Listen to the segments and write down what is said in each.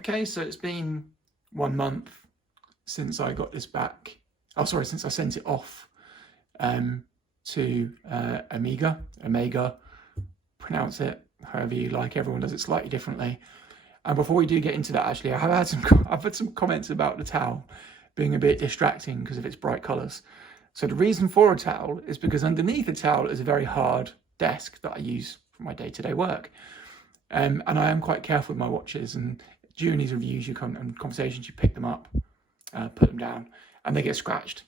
Okay, so it's been 1 month since I got this back. Oh, sorry, since I sent it off to Omega, pronounce it however you like. Everyone does it slightly differently. And before we do get into that, actually, I've had some comments about the towel being a bit distracting because of its bright colours. So the reason for a towel is because underneath the towel is a very hard desk that I use for my day-to-day work. And I am quite careful with my watches, and during these reviews and conversations, you pick them up, put them down, and they get scratched.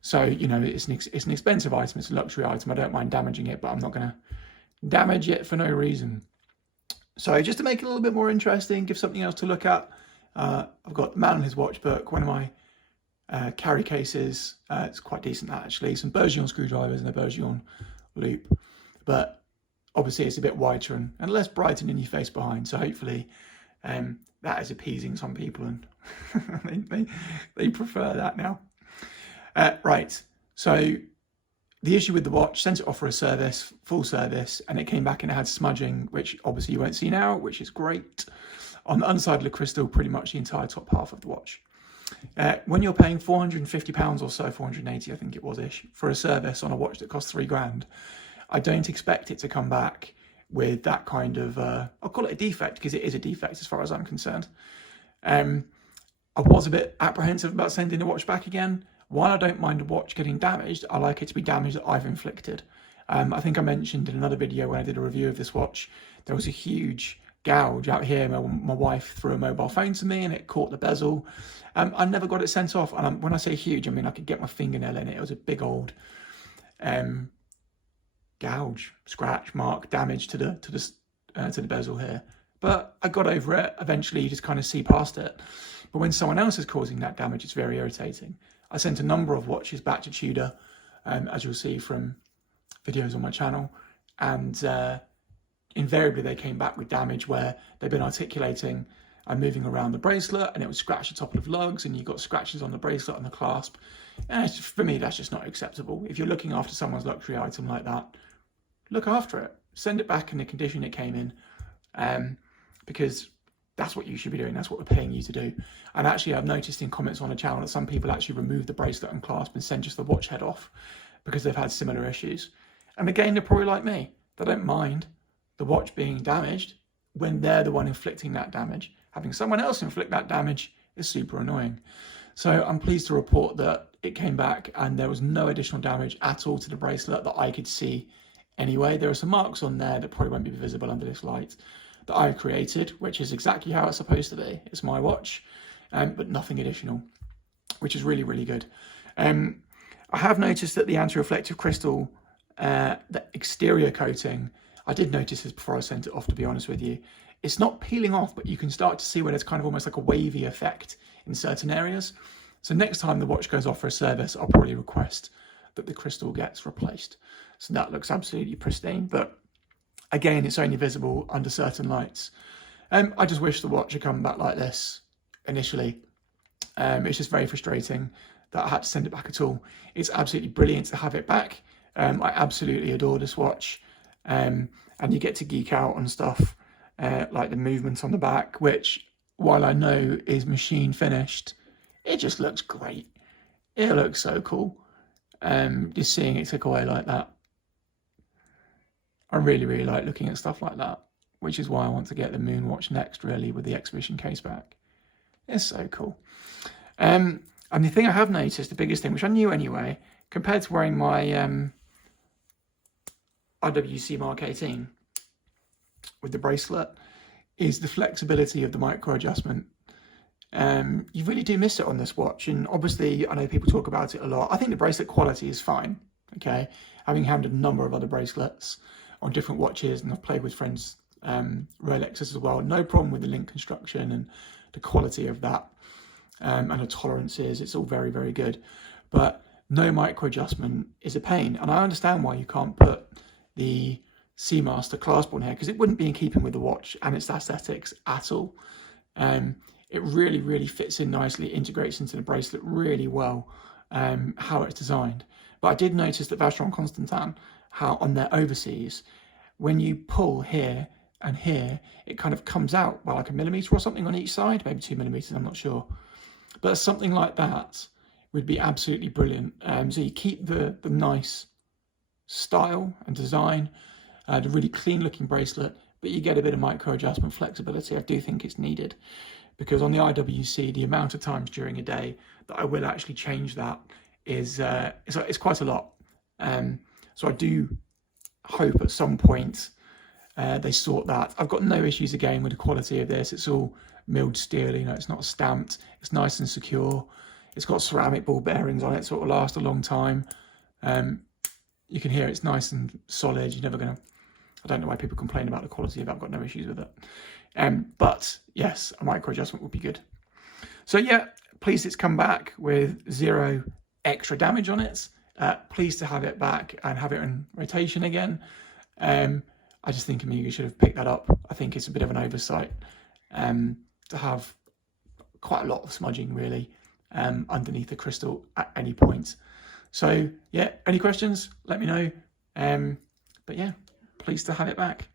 So, you know, it's an expensive item, it's a luxury item. I don't mind damaging it, but I'm not going to damage it for no reason. So just to make it a little bit more interesting, give something else to look at, I've got the man and his watch book, one of my carry cases. It's quite decent, actually. Some Bergeron screwdrivers and a Bergeron loop. But obviously it's a bit whiter and less bright and in your face behind. So hopefully that is appeasing some people, and they prefer that now. Right, so the issue with the watch, sent it off for a service, full service, and it came back and it had smudging, which obviously you won't see now, which is great. On the underside of the crystal, pretty much the entire top half of the watch. When you're paying £450 or so, 480 I think it was-ish, for a service on a watch that costs £3,000, I don't expect it to come back with that kind of, I'll call it a defect, because it is a defect as far as I'm concerned. I was a bit apprehensive about sending the watch back again. While I don't mind a watch getting damaged, I like it to be damage that I've inflicted. I think I mentioned in another video when I did a review of this watch, there was a huge gouge out here. My wife threw a mobile phone to me and it caught the bezel. I never got it sent off. And when I say huge, I mean I could get my fingernail in it. It was a big old gouge, scratch, mark, damage to the bezel here. But I got over it. Eventually, you just kind of see past it. But when someone else is causing that damage, it's very irritating. I sent a number of watches back to Tudor, as you'll see from videos on my channel, and invariably they came back with damage where they've been articulating and moving around the bracelet, and it would scratch the top of the lugs, and you got scratches on the bracelet and the clasp. And for me, that's just not acceptable. If you're looking after someone's luxury item like that, look after it. Send it back in the condition it came in, because that's what you should be doing. That's what we're paying you to do. And actually, I've noticed in comments on the channel that some people actually remove the bracelet and clasp and send just the watch head off because they've had similar issues. And again, they're probably like me. They don't mind the watch being damaged when they're the one inflicting that damage. Having someone else inflict that damage is super annoying. So I'm pleased to report that it came back and there was no additional damage at all to the bracelet that I could see anyway. There are some marks on there that probably won't be visible under this light that I've created, which is exactly how it's supposed to be. It's my watch, but nothing additional, which is really, really good. I have noticed that the anti-reflective crystal, the exterior coating, I did notice this before I sent it off, to be honest with you. It's not peeling off, but you can start to see where there's kind of almost like a wavy effect in certain areas. So next time the watch goes off for a service, I'll probably request that the crystal gets replaced. So that looks absolutely pristine, but again, it's only visible under certain lights. I just wish the watch had come back like this initially. It's just very frustrating that I had to send it back at all. It's absolutely brilliant to have it back. I absolutely adore this watch. And you get to geek out on stuff like the movement on the back, which, while I know is machine finished, it just looks great. It looks so cool. Just seeing it tick away like that. I really, really like looking at stuff like that, which is why I want to get the Moon watch next, really, with the exhibition case back. It's so cool. And the thing I have noticed, the biggest thing, which I knew anyway, compared to wearing my IWC Mark 18 with the bracelet, is the flexibility of the micro adjustment. You really do miss it on this watch, and obviously I know people talk about it a lot. I think the bracelet quality is fine, okay? Having handled a number of other bracelets on different watches, and I've played with friends' Rolexes as well. No problem with the link construction and the quality of that, and the tolerances. It's all very, very good. But no micro adjustment is a pain, and I understand why you can't put the Seamaster clasp on here, because it wouldn't be in keeping with the watch and its aesthetics at all. It really, really fits in nicely, integrates into the bracelet really well, how it's designed. But I did notice that Vacheron Constantin, how on their overseas, when you pull here, and here it kind of comes out by like 1 millimeter or something on each side, maybe 2 millimeters, I'm not sure. But something like that would be absolutely brilliant. So you keep the nice style and design, the really clean looking bracelet, but you get a bit of micro adjustment flexibility. I do think it's needed, because on the IWC, the amount of times during a day that I will actually change that is it's quite a lot. So I do hope at some point they sort that. I've got no issues again with the quality of this. It's all milled steel, you know, it's not stamped. It's nice and secure. It's got ceramic ball bearings on it, so it will last a long time. You can hear it's nice and solid. You're never gonna, I don't know why people complain about the quality of it. I've got no issues with it. But yes, a micro adjustment would be good. So yeah, pleased it's come back with 0 extra damage on it. Pleased to have it back and have it in rotation again. I just think Omega should have picked that up. I think it's a bit of an oversight to have quite a lot of smudging really underneath the crystal at any point. So yeah, any questions, let me know. But yeah, pleased to have it back.